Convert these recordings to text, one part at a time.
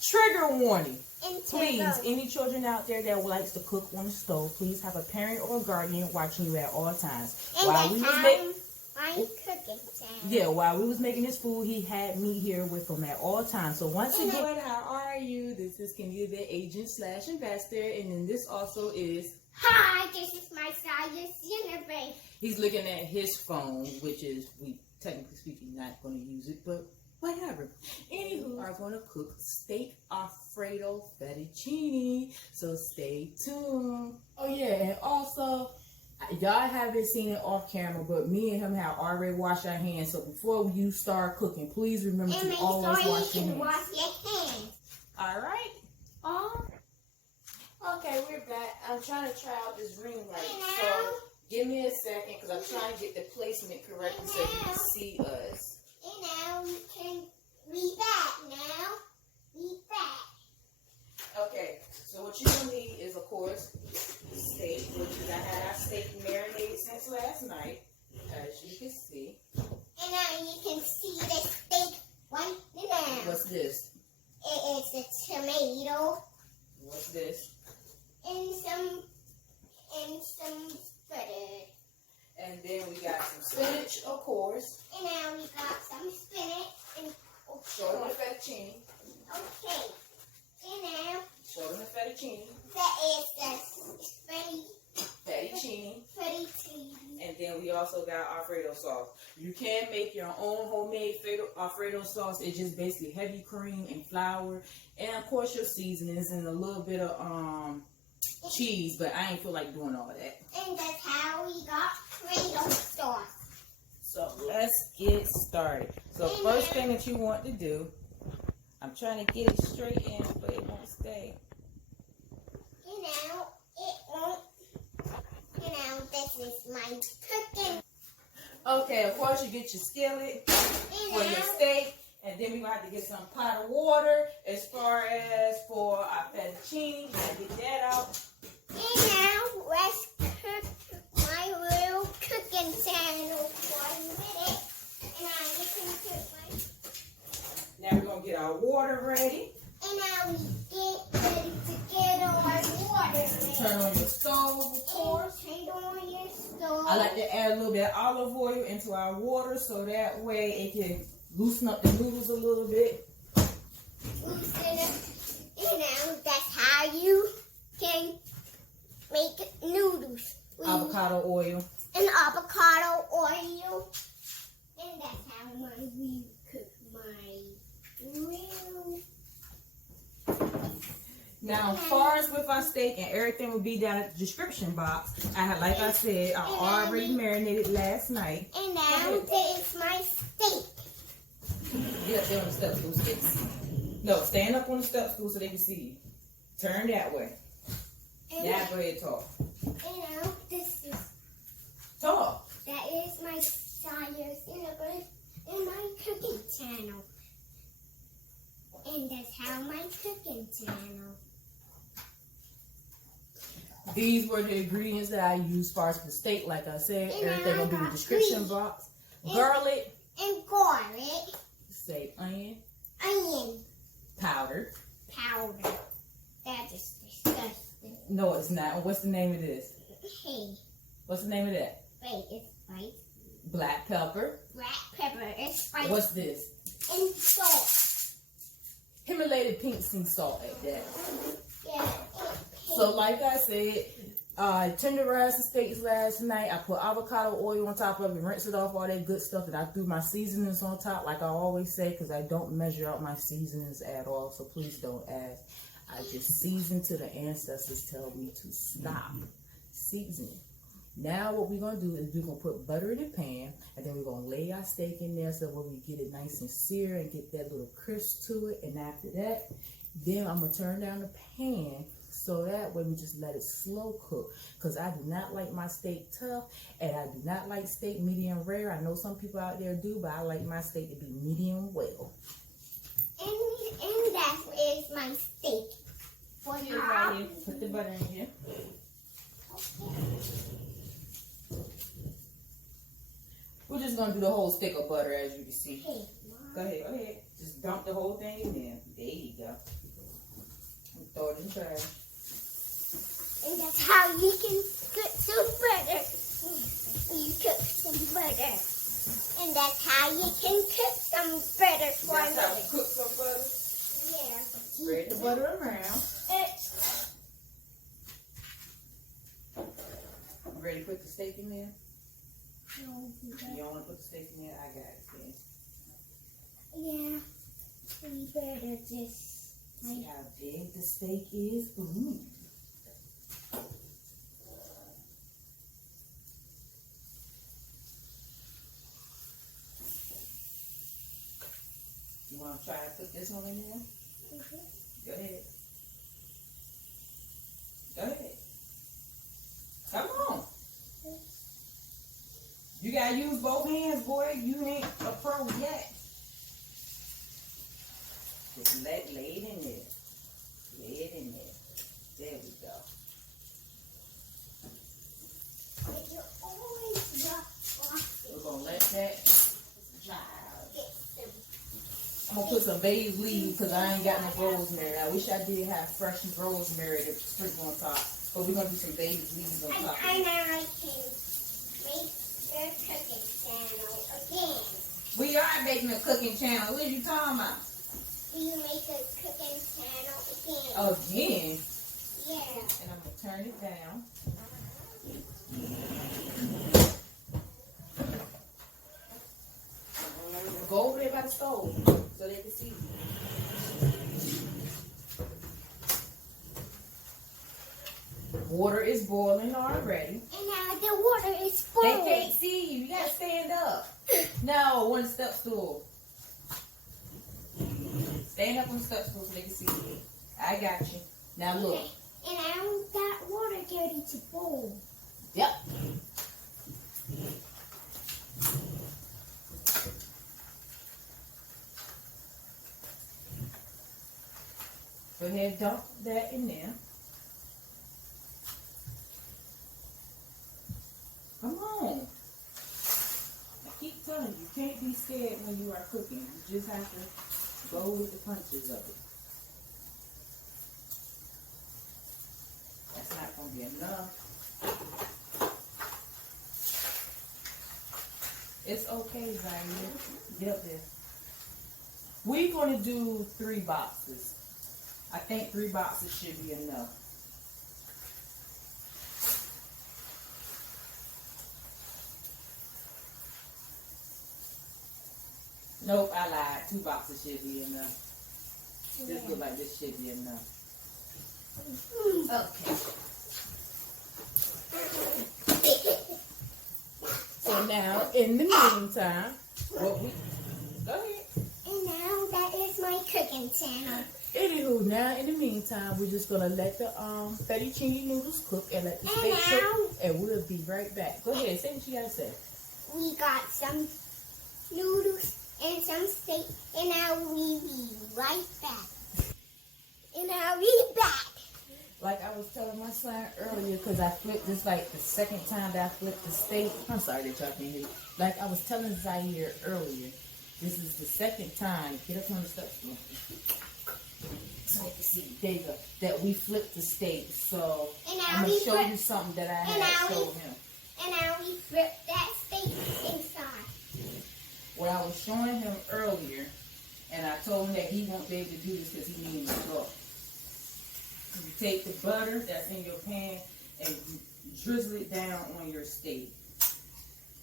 Trigger warning. Please, any children out there that likes to cook on the stove, please have a parent or guardian watching you at all times. And while we was making while we was making this food, he had me here with him at all times. So once again, how are you? This is Kenny, the agent / investor, and then this also is. Hi, this is my science. He's looking at his phone, which is, we technically speaking not going to use it, but whatever. Anywho, we are going to cook steak Alfredo fettuccine, so stay tuned. Oh yeah, and also, y'all haven't seen it off camera, but me and him have already washed our hands. So before you start cooking, please remember to always wash your hands. All right. Okay, we're back. I'm trying to try out this ring light. So give me a second because I'm trying to get the placement correctly so you can see us. And now we can be back now. Be back. Okay, so what you're going to need is, of course, steak, which is, I had our steak marinated since last night, as you can see. And now you can see the steak right now. What's this? It is a tomato. What's this? And some butter. And then we got some spinach, of course. And now we got some spinach and Show them the fettuccine. Okay. And now Show them the fettuccine. that is the Fettuccine. fettuccine. And then we also got Alfredo sauce. You can make your own homemade Alfredo sauce. It's just basically heavy cream and flour, and of course your seasonings and a little bit of cheese. But I ain't feel like doing all that. And that's how we got Alfredo sauce. So let's get started. So first thing that you want to do, I'm trying to get it straight in, but it won't stay. You know, it won't. You know, this is my cooking. Okay, of course you get your skillet for your steak, and then we're gonna have to get some pot of water as far as for our fettuccine. Get that out. And now let's cook my little cooking channel for a minute. And now you can cook my. Now we're gonna get our water ready. And now we get ready to get our water ready. Turn on your stove, of course. Turn on your stove. I like to add a little bit of olive oil into our water so that way it can loosen up the noodles a little bit. Loosen up. You know, that's how you can make noodles. Avocado oil. And avocado oil. And that's how we cook my real. Now, as far as with our steak, and everything will be down at the description box. Like I said, I already marinated last night. And now this is my steak. Get up there on the step stool so they can see you. No, stand up on the step stool so they can see you. Turn that way. Now go ahead and talk. And now this is. Talk. That is my science and my cooking channel. And that's how my cooking channel. These were the ingredients that I used as far as the steak. Like I said, everything will be in the description box. Garlic. And garlic. Say onion. Onion. Powder. Powder. That is disgusting. No, it's not. What's the name of this? Hey. What's the name of that? Wait, it's spice. Black pepper. Black pepper. It's spice. What's this? And salt. Himalayan pink sea salt at that. Yeah. So like I said, I tenderized the steaks last night. I put avocado oil on top of it, rinse it off, all that good stuff. And I threw my seasonings on top, like I always say, because I don't measure out my seasonings at all. So please don't ask. I just season to the ancestors tell me to stop seasoning. Now what we're going to do is we're going to put butter in the pan, and then we're going to lay our steak in there so when we get it nice and seared and get that little crisp to it. And after that, then I'm going to turn down the pan so that way we just let it slow cook, because I do not like my steak tough, and I do not like steak medium rare. I know some people out there do, but I like my steak to be medium well. And that is my steak. Right here. Put the butter in here. We're just gonna do the whole stick of butter, as you can see. Hey, Go ahead. Just dump the whole thing in there. There you go. Throw it in the trash. And that's how you can cook some butter. You cook some butter. And that's how you can cook some butter for That's how me. we cook some butter. Yeah. Spread the butter around. You ready to put the steak in there? No, You don't want to put the steak in there? I got it, then. yeah. We better just. See how big the steak is? Ooh. You want to try to put this one in there? Go ahead. Go ahead. Come on. You gotta use both hands, boy. You ain't a pro yet. Just lay it in there. Lay it in there. There we go. You always wash We're gonna let that dry. I'm gonna put some basil leaves because I ain't got no rosemary. I wish I did have fresh rosemary to sprinkle on top. But we're gonna do some basil leaves on top. I know I can make the cooking channel again. We are making a cooking channel. What are you talking about? Do you make a cooking channel again? Again? Yeah. And I'm gonna turn it down. Go over there by the stove so they can see. Water is boiling already. And now the water is full. They can't see you. You gotta stand up. No, on the step stool. Stand up on the step stool so they can see you. I got you. Now look. Okay. And now that water ready to boil. Yep. Go ahead, dump that in there. Come on. I keep telling you, you can't be scared when you are cooking. You just have to go with the punches of it. That's not going to be enough. It's okay, Zaire. Get up there. We're going to do 3 boxes. I think 3 boxes should be enough. Nope, I lied. 2 boxes should be enough. This look like this should be enough. Okay. So now, in the meantime, what we go ahead. And now that is my cooking channel. Anywho, now in the meantime, we're just gonna let the fettuccine noodles cook and let the steak cook, and we'll be right back. Go ahead, say what you gotta say. We got some noodles and some steak, and now we be right back. And I'll be back. Like I was telling my son earlier, because I flipped this like the second time that I flipped the steak. I'm sorry that y'all can't hear. Like I was telling Zaire earlier, this is the second time. Get up on the steps. So you can see, there you go, that we flipped the steak. So I'm going to show you something that I had showed him. And now we flip that steak inside. What I was showing him earlier, and I told him that he won't be able to do this because he needs to go. You take the butter that's in your pan and you drizzle it down on your steak.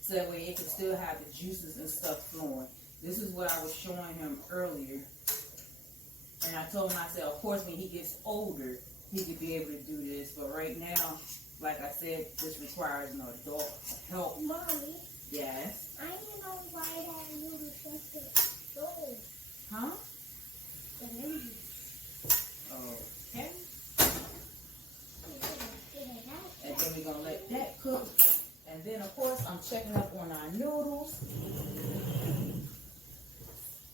So that way it can still have the juices and stuff flowing. This is what I was showing him earlier. And I told him, I said, of course, when he gets older, he could be able to do this. But right now, like I said, this requires an adult help. Mommy, Yes. I don't know why that noodle just gold. Huh? The noodles. Okay. And then we're going to let that cook. And then, of course, I'm checking up on our noodles.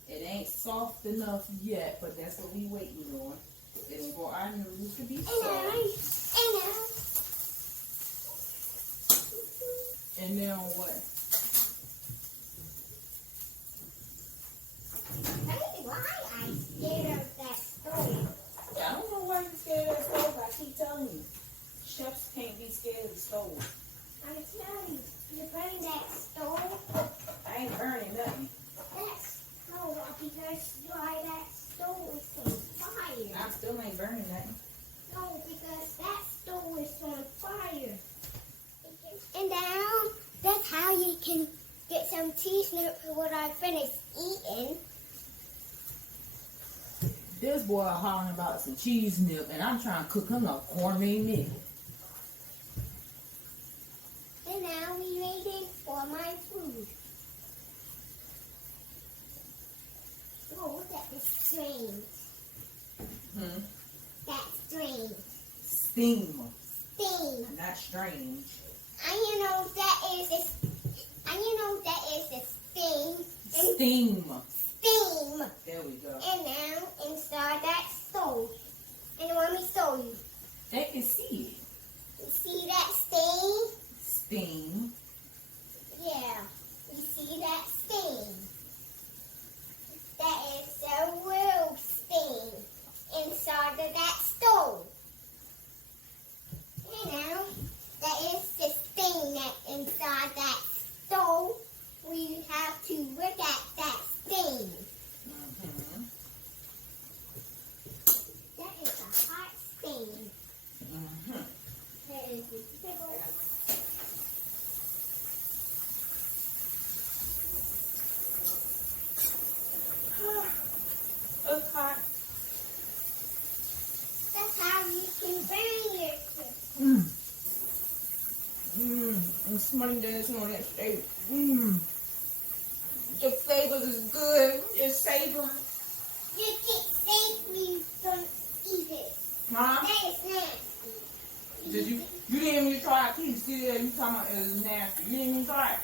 It ain't soft enough yet, but that's what we waiting on. It's for our noodles to be soft. And now what? Hey, why I scared of that stove? I don't know why you're scared stove. I'm telling you, you burn that stove. I ain't burning nothing. That's no, because why that stove is on fire. I still ain't burning nothing. No, because that stove is on fire. And now, that's how you can get some cheese nip for what I finished eating. This boy hollering about some cheese nip, and I'm trying to cook him a gourmet meal. And now we waiting for my food. Oh, look at this strange. That's strange. Steam, Steam. not strange. And you know that is a steam. Steam. Steam. There we go. And now inside that stove. And let me show you. They can see You see that steam? it. Steam. Yeah. You see that steam? That is a real steam inside of that stove. And now that is the steam that inside that stove. We have to look at that steam. Mm-hmm. That is a hot steam. Mm-hmm. That is a big old It's hot. That's how you can burn your chips. I'm smelling this on that steak. The flavors is good. It's savory. You get steak when you don't eat it. Huh? That is nasty. Did you didn't even try it. You see that? You talking about it was nasty. You didn't even try it.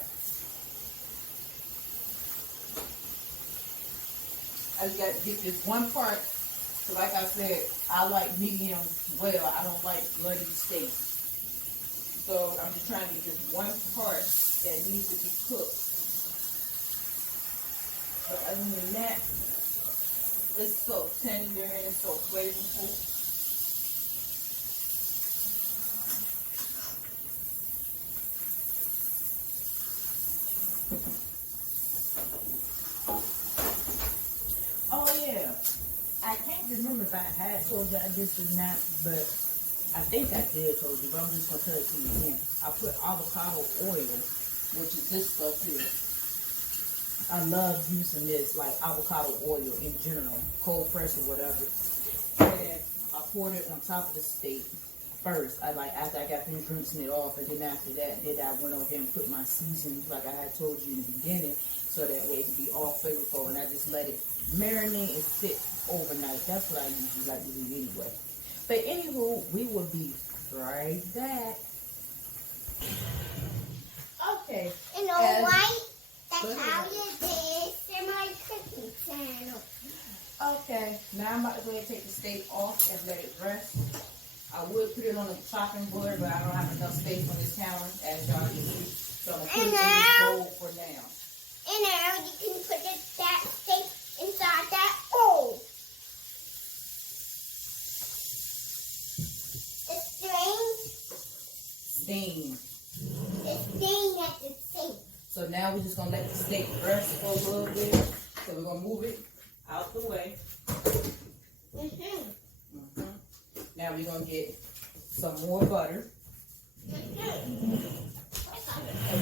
I just got to get this one part. So like I said, I like medium well. I don't like bloody steak. So I'm just trying to get this one part that needs to be cooked. But other than that, it's so tender and it's so flavorful. Oh yeah, I can't remember if I had told you I did or not, but I think I did told you, but I'm just gonna tell it to you again. I put avocado oil, which is this stuff here. I love using this, like avocado oil in general, cold press or whatever. And I poured it on top of the steak first. After I got finished rinsing it off, and then after that, I went over here and put my seasonings, like I had told you in the beginning, so that way it can be all flavorful. And I just let it marinate and sit overnight. That's what I usually like to do anyway. But anywho, we will be right back. Okay. You know why? That's how you did in my cooking channel. Okay, now I'm about to go ahead and take the steak off and let it rest. I would put it on a chopping board, but I don't have enough space on this counter, as y'all can see. So I'm going to put it in this bowl for now. And now you can put that steak inside that bowl. The Steam. string at the sink. So now we're just going to let the steak rest for a little bit. So we're going to move it out the way. Now we're going to get some more butter. And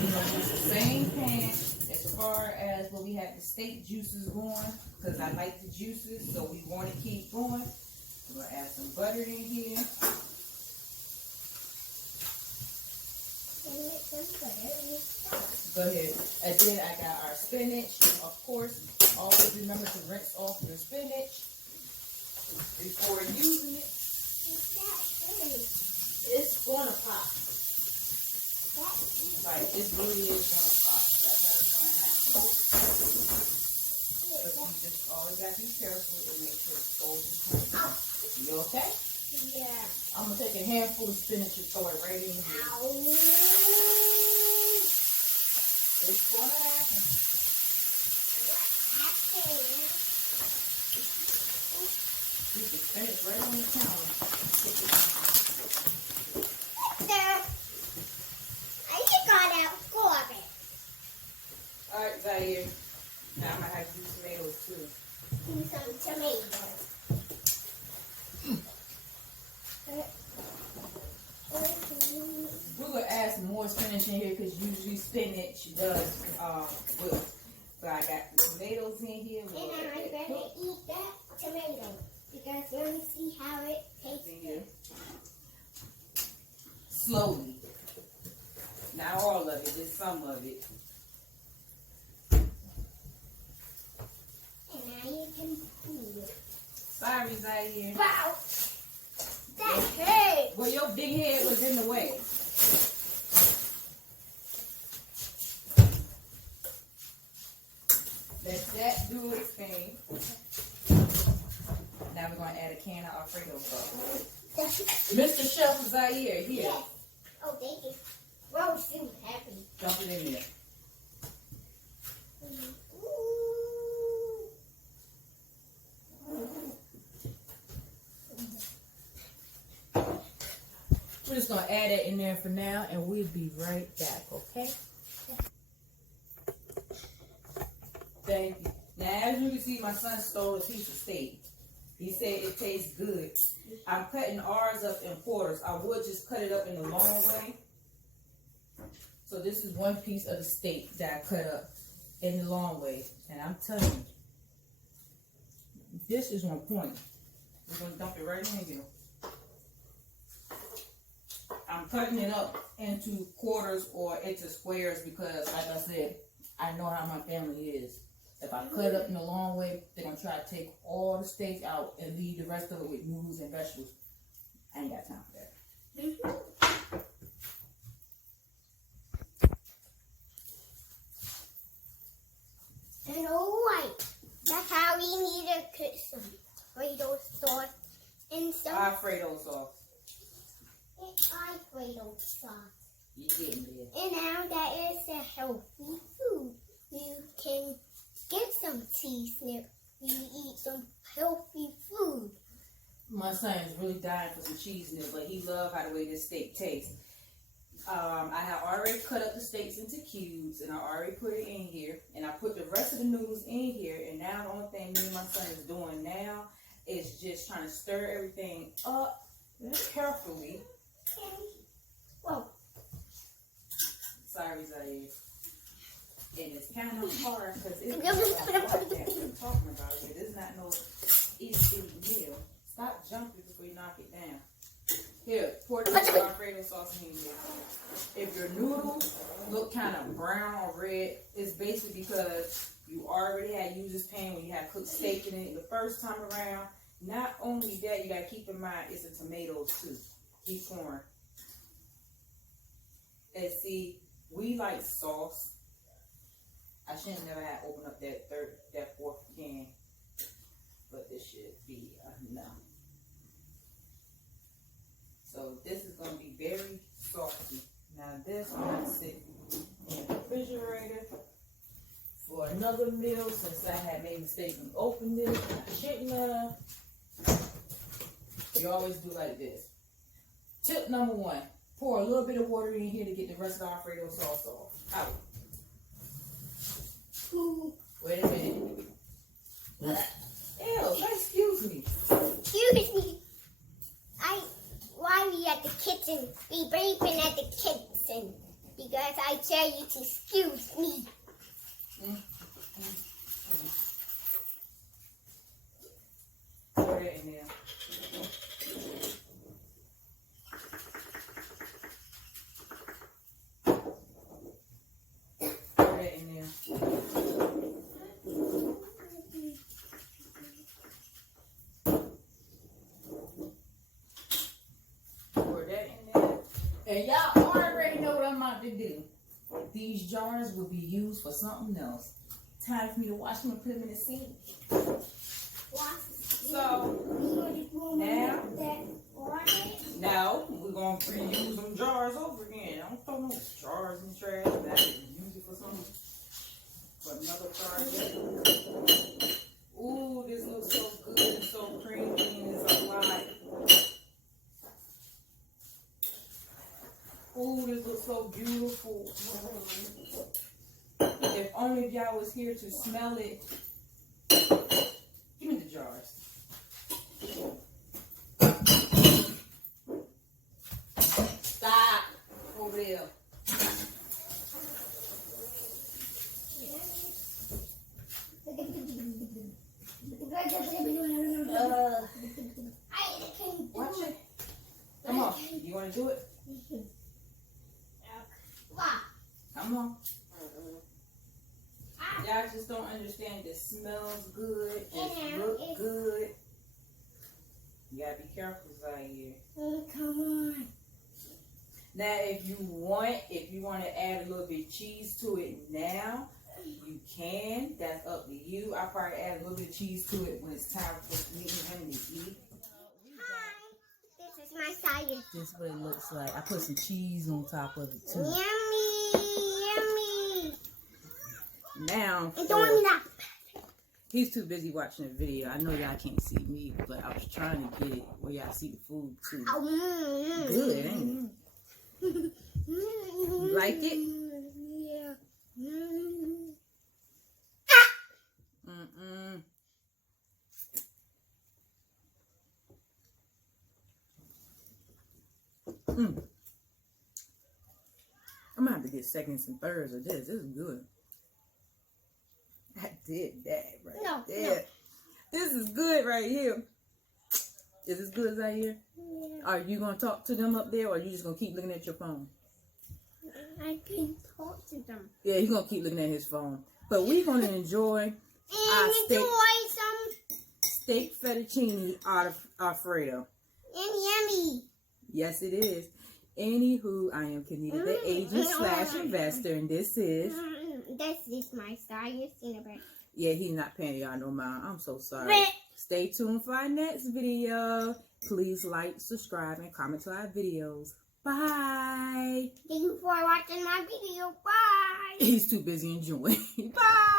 we're going to use the same pan as far as where we had the steak juices going, because I like the juices, so we want to keep going. We're going to add some butter in here. Go ahead. And then I got our spinach. Of course, always remember to rinse off your spinach before using it. It's going to pop. Like, this really is going to pop. That's how it's going to happen. But you just always got to be careful and make sure it goes in clean. You okay? Yeah. I'm going to take a handful of spinach and throw it right in here. It's going to happen. You can spinach right on the counter. Zaire. Now I'm gonna have to do tomatoes too. Do some tomatoes. We're gonna add some more spinach in here because usually spinach does good. But I got the tomatoes in here. And I'm gonna eat that tomato because let me see how it tastes. In here. Slowly. Not all of it, just some of it. And now you can eat it. Sorry, Zaire. Wow! That hurt! Well, your big head was in the way. Let that do its thing. Now we're going to add a can of Alfredo sauce. Mr. Chef Zaire, here. Yes. Oh, thank you. Well, so happy. Dump it in there. We're just going to add it in there for now, and we'll be right back, okay? Thank you. Now, as you can see, my son stole a piece of steak. He said it tastes good. I'm cutting ours up in quarters. I would just cut it up in the long way. So this is one piece of the steak that I cut up in the long way. And I'm telling you, this is on point. We're going to dump it right in here. I'm cutting it up into quarters or into squares because, like I said, I know how my family is. If I cut it up in the long way, they're going to try to take all the steak out and leave the rest of it with noodles and vegetables. I ain't got time for that. And alright, that's how we need to cook some Alfredo sauce and some Alfredo sauce. Alfredo sauce. You getting there. And now that is a healthy food. You can get some cheese now. You eat some healthy food. My son is really dying for some cheese in it, but he loves how the way this steak tastes. I have already cut up the steaks into cubes, and I already put it in here, and I put the rest of the noodles in here, and now the only thing me and my son is doing now is just trying to stir everything up carefully. Well, sorry, Zaire. And it's kind of hard because it's not like that we're talking about here. This is not no easy meal. Stop jumping before you knock it down. Here, pour the Alfredo sauce in here. If your noodles look kind of brown or red, it's basically because you already had used this pan when you had cooked steak in it the first time around. Not only that, you got to keep in mind it's the tomatoes too. Keep pouring. And see, we like sauce. I shouldn't never have opened up that fourth can, but this should be enough. So this is going to be very salty. Now this I'm going to sit in the refrigerator for another meal since I had made a mistake and opened it. I shouldn't have. You always do like this. Tip number 1, pour a little bit of water in here to get the rest of the Alfredo sauce off. Out. Wait a minute. Ew, excuse me. excuse me. Why we at the kitchen? We breathing at the kitchen because I tell you to excuse me. Pour it in there. Pour it in there. Pour that in there. And y'all already know what I'm about to do. These jars will be used for something else. Time for me to wash them and put them in the sink. So, now we're going to reuse them jars over again. I don't throw no jars in trash. I use it for something. For another project. Ooh, this looks so good and so creamy and it's a lot. Ooh, this looks so beautiful. If only if y'all was here to smell it. Give me the jars. Stop over there. Watch it. Come on. You want to do it? Come on. Y'all just don't understand. It smells good. It looks good. You gotta be careful out here. Come on. Now, if you want to add a little bit of cheese to it now, you can. That's up to you. I probably add a little bit of cheese to it when it's time for me and him to eat. Hi. This is my science. This is what it looks like. I put some cheese on top of it too. Yummy. Now, And don't let me laugh. he's too busy watching the video. I know y'all can't see me, but I was trying to get it where y'all see the food too. Good, ain't it? You like it? Yeah. I'm gonna have to get seconds and thirds of this. This is good. I did that right there. No. This is good right here. Is this good right here? Yeah. Are you gonna talk to them up there, or are you just gonna keep looking at your phone? I can talk to them. Yeah, he's gonna keep looking at his phone. But we're gonna enjoy our some steak fettuccine Alfredo. yummy. Yes, it is. Anywho, I am Kenita, the agent / investor, and this is. This is my science cinnamon. Yeah, he's not paying y'all no mind. I'm so sorry. Stay tuned for our next video. Please like, subscribe, and comment to our videos. Bye. Thank you for watching my video. Bye. He's too busy enjoying. Bye.